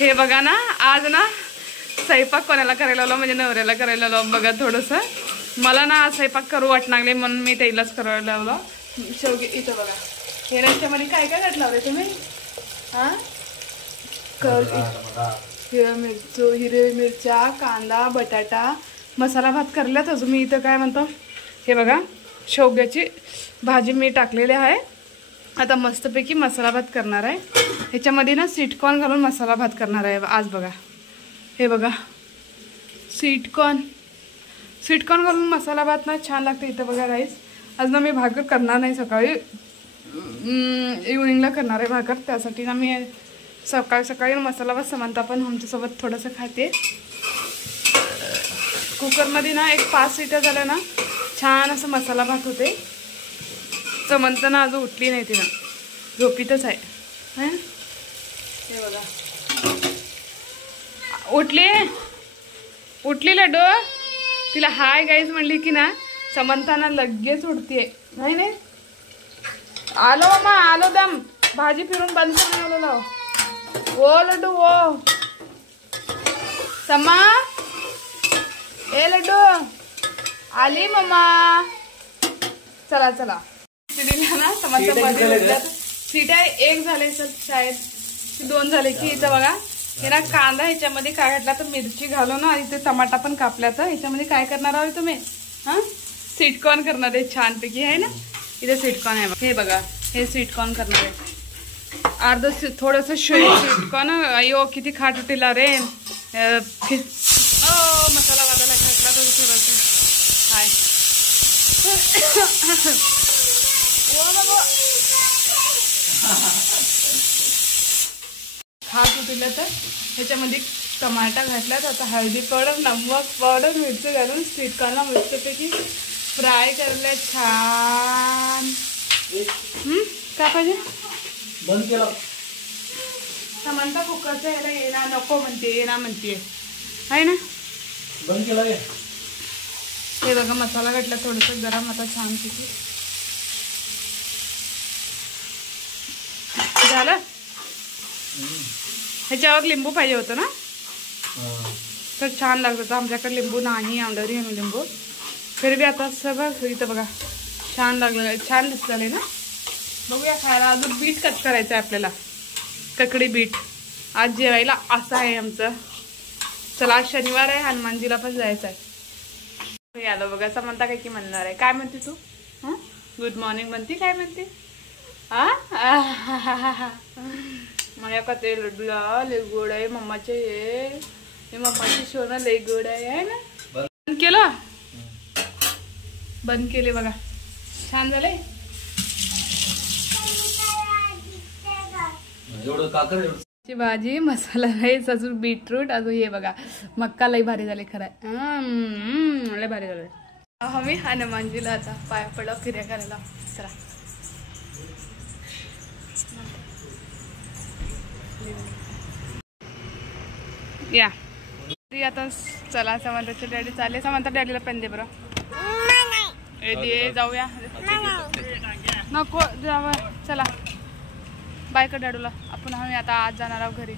हे बघा ना, आज ना स्वयंपाक कोणाला करायला लावला, म्हणजे नवऱ्याला करायला लावलं बघा. थोडंसं मला ना आज स्वयंपाक करू वाट लागले म्हणून मी त्यालाच करायला लावलं. शेवगे इथं बघा, हे रस्त्यामध्ये काय काय घातलं रे तुम्ही? हां, हिरवी मिरच्या, कांदा, बटाटा, मसाला भात करल्यात. अजून मी इथं काय म्हणतो, हे बघा शेवग्याची भाजी मी टाकलेली आहे. आता मस्तपैकी मसाला भात करणार आहे. ह्याच्यामध्ये ना स्वीटकॉर्न घालून मसाला भात करणार आहे आज बघा. हे बघा स्वीटकॉर्न घालून मसाला भात ना छान लागते. इथं बघा राईस. आज ना मी भाकर करणार नाही, सकाळी इव्हनिंगला करणार आहे भाकर. त्यासाठी ना मी सकाळी मसाला भात समंता पण आमच्यासोबत थोडंसं खाते. कुकरमध्ये ना एक 5 सीट्या झाल्या ना छान असं मसाला भात होते. समंता ना अजून उठली नाही, तिला झोपीतच आहे. हे बघा उठली लड्डू. तिला हाय गाईज म्हणली की ना समंताना लगेच उठतीये. नाही आलो मामा, आलो दम. भाजी फिरून बंद करून आलो लाव. ओ लड्डू ओ समा, ए लड्डू आली मम्मा. चला चला ना समंता सीट आहे. 1 झाले सर शायद 2 झाले की. इथं बघा हे ना कांदा, ह्याच्यामध्ये काय घातला तर मिरची घालू ना. इथे टमाटा पण कापल्या. तर ह्याच्यामध्ये काय करणार आहोत तुम्ही? हां, स्वीटकॉर्न करणार आहे छानपैकी आहे ना. इथे स्वीटकॉर्न आहे. हे बघा हे स्वीटकॉर्न करणार आहे. थोडंसं स्वीटकॉर्न. अयो किती खाट उठीला रे. मसाला वाटायला घातला तर थोडंसं हाय. खाट उठलं तर ह्याच्यामध्ये टमाटा घातल्यात. आता हळदी पावडर, नमक पावडर, मिरची घालून स्वीटकॉर्नला मस्तपैकी फ्राय करले छान. काय पाहिजे? बंद केला. समंता कुकरचं ह्याला येणार नको म्हणते, येणार म्हणते आहे ना. बंद केला. हे बघा मसाला घातला थोडंसं गरम. आता छानपैकी झालं. ह्याच्यावर लिंबू पाहिजे होतं ना, तर छान लागत होतं. आमच्याकडे लिंबू नाही, आवडरी आम्ही लिंबू. फिर बी आता सगळं इथं बघा छान लागलं, छान दिसलं ना. बघूया खायला. अजून बीट कट करायचं आहे आपल्याला, ककडी बीट. आज जेवायला असं आहे आमचं. चला आज शनिवार आहे, हनुमानजीला पण जायचं आहे. आलो बघा. समंता काय की म्हणणार आहे. काय म्हणते तू? हां, गुड मॉर्निंग म्हणते. काय म्हणते? माझ्या कते लड्डूला लय गोड आहे मम्माचे. हे मम्माची सोनं लय गोड आहे ना. बंद केलं, बंद केले बघा. छान झाले. भाजी, मसाला राईस, अजून बीटरूट, अजून हे बघा मक्का. लय भारी झाले खरं. लय भारी झाले. आम्ही हनुमानजीला आता पाया पडला फिर्या करायला. चला या आता. चला समंताच्या डॅडी चालले. समंता डॅडीला पेन दे बरं. जाऊया. नको जावं. चला बाय कर डॅडूला. आपण आम्ही आता आज जाणार आहोत घरी.